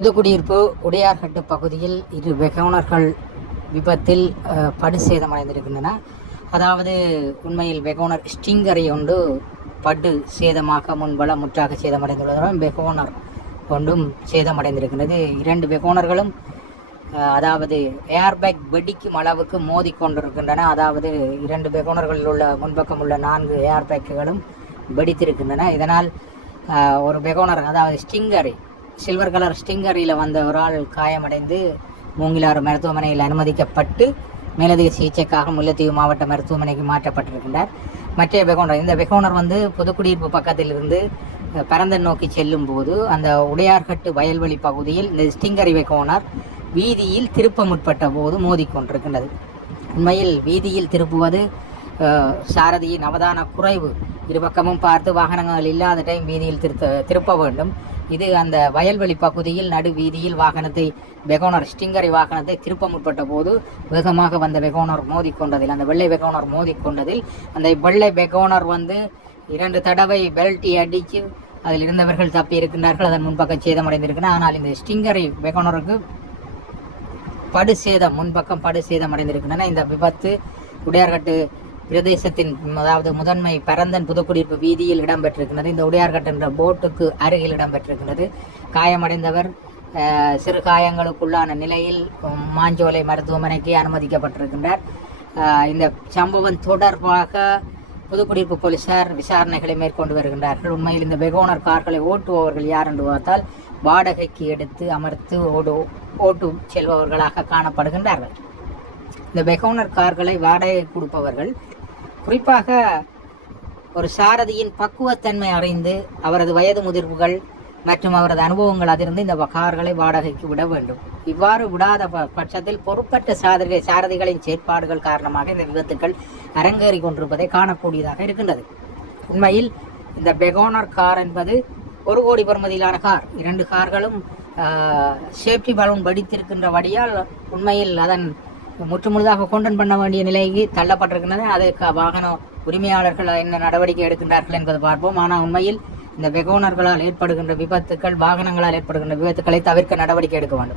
புதுக்குடியிருப்பு உடையார்கட்டு பகுதியில் இரு வெகோனர்கள் விபத்தில் அஹ், படு சேதமடைந்திருக்கின்றன. அதாவது உண்மையில் வெகோனர் ஸ்டிங்கரை ஒன்று படு சேதமாக முன்பல முற்றாக சேதமடைந்துள்ளதுடன் வெகோனர் ஒன்றும் சேதமடைந்திருக்கின்றது. இரண்டு வெகோனர்களும் அதாவது ஏர்பேக் வெடிக்கும் அளவுக்கு மோதி கொண்டிருக்கின்றன. அதாவது இரண்டு வெகோனர்களில் உள்ள முன்பக்கம் உள்ள நான்கு ஏர்பேக்குகளும் வெடித்திருக்கின்றன. இதனால் ஒரு வெகோனர் அதாவது ஸ்டிங்கரை சில்வர் கலர் ஸ்டிங்கரியில் வந்த ஒரு ஆள் காயமடைந்து மூங்கிலாறு மருத்துவமனையில் அனுமதிக்கப்பட்டு மேலதிக சிகிச்சைக்காக முல்லைத்தீவு மாவட்ட மருத்துவமனைக்கு மாற்றப்பட்டிருக்கின்றார். மற்ற வெகோனர் இந்த வெகோனர் வந்து புதுக்குடியிருப்பு பக்கத்தில் இருந்து பரந்தன் நோக்கி செல்லும் போது அந்த உடையார்கட்டு வயல்வெளி பகுதியில் இந்த ஸ்டிங்கரி வெகோனர் வீதியில் திருப்ப முற்பட்ட போது மோதிக்கொண்டிருக்கின்றது உண்மையில் வீதியில் திருப்புவது சாரதியின் அவதான குறைவு. இருபக்கமும் பார்த்து வாகனங்கள் இல்லாத டைம் வீதியில் திருத்த திருப்ப வேண்டும். இது அந்த வயல்வெளி பகுதியில் நடு வீதியில் வாகனத்தை வெகோனர் ஸ்டிங்கரை வாகனத்தை திருப்ப முற்பட்ட போது வேகமாக வந்த வெகோனர் மோதிக்கொண்டதில் அந்த வெள்ளை வெகோனர் மோதிக்கொண்டதில் அந்த வெள்ளை வெகோனர் வந்து இரண்டு தடவை பெல்ட்டி அடித்து அதில் இருந்தவர்கள் தப்பி இருக்கின்றார்கள். அதன் முன்பக்கம் சேதமடைந்திருக்கின்றன. ஆனால் இந்த ஸ்டிங்கரை வெகோனருக்கு படு சேதம் முன்பக்கம் படு சேதம் அடைந்திருக்கின்றன. இந்த விபத்து உடையார்கட்டு பிரதேசத்தின் அதாவது முதன்மை பரந்தன் புதுக்குடியிருப்பு வீதியில் இடம்பெற்றிருக்கின்றது இந்த உடையார்கட் என்ற போட்டுக்கு அருகில் இடம்பெற்றிருக்கின்றது காயமடைந்தவர் சிறு காயங்களுக்குள்ளான நிலையில் மாஞ்சோலை மருத்துவமனைக்கு அனுமதிக்கப்பட்டிருக்கின்றார். இந்த சம்பவம் தொடர்பாக புதுக்குடியிருப்பு போலீசார் விசாரணைகளை மேற்கொண்டு வருகின்றார்கள். உண்மையில் இந்த பெகோனர் கார்களை ஓட்டுபவர்கள் யார் என்று பார்த்தால் வாடகைக்கு எடுத்து அமர்த்து ஓடு ஓட்டு செல்பவர்களாக காணப்படுகின்றார்கள். இந்த வெகோனர் கார்களை வாடகை கொடுப்பவர்கள். குறிப்பாக ஒரு சாரதியின் பக்குவத்தன்மை அறிந்து அவரது வயது முதிர்வுகள் மற்றும் அவரது அனுபவங்கள் அதிர்ந்து இந்த கார்களை வாடகைக்கு விட வேண்டும். இவ்வாறு விடாத ப- பட்சத்தில் பொறுப்பற்ற சாரதி சாரதிகளின் செயற்பாடுகள் காரணமாக இந்த விபத்துக்கள் அரங்கேறி கொண்டிருப்பதை காணக்கூடியதாக இருக்கின்றது. உண்மையில் இந்த பெகோனர் கார் என்பது ஒரு கோடி பெறுமதியிலான கார். இரண்டு கார்களும் சேஃப்டி பலூன் வடித்திருக்கின்ற வழியால் உண்மையில் அதன் முற்றுமுழுதாக கொண்டன் பண்ண வேண்டிய நிலைக்கு தள்ளப்பட்டிருக்கின்றன. அதுக்கு வாகனம் வாகன உரிமையாளர்கள் என்ன நடவடிக்கை எடுக்கின்றார்கள் என்பது பார்ப்போம். ஆனால் உண்மையில் இந்த வெகோனர்களால் ஏற்படுகின்ற விபத்துக்கள் வாகனங்களால் ஏற்படுகின்ற விபத்துக்களை தவிர்க்க நடவடிக்கை எடுக்க வேண்டும்.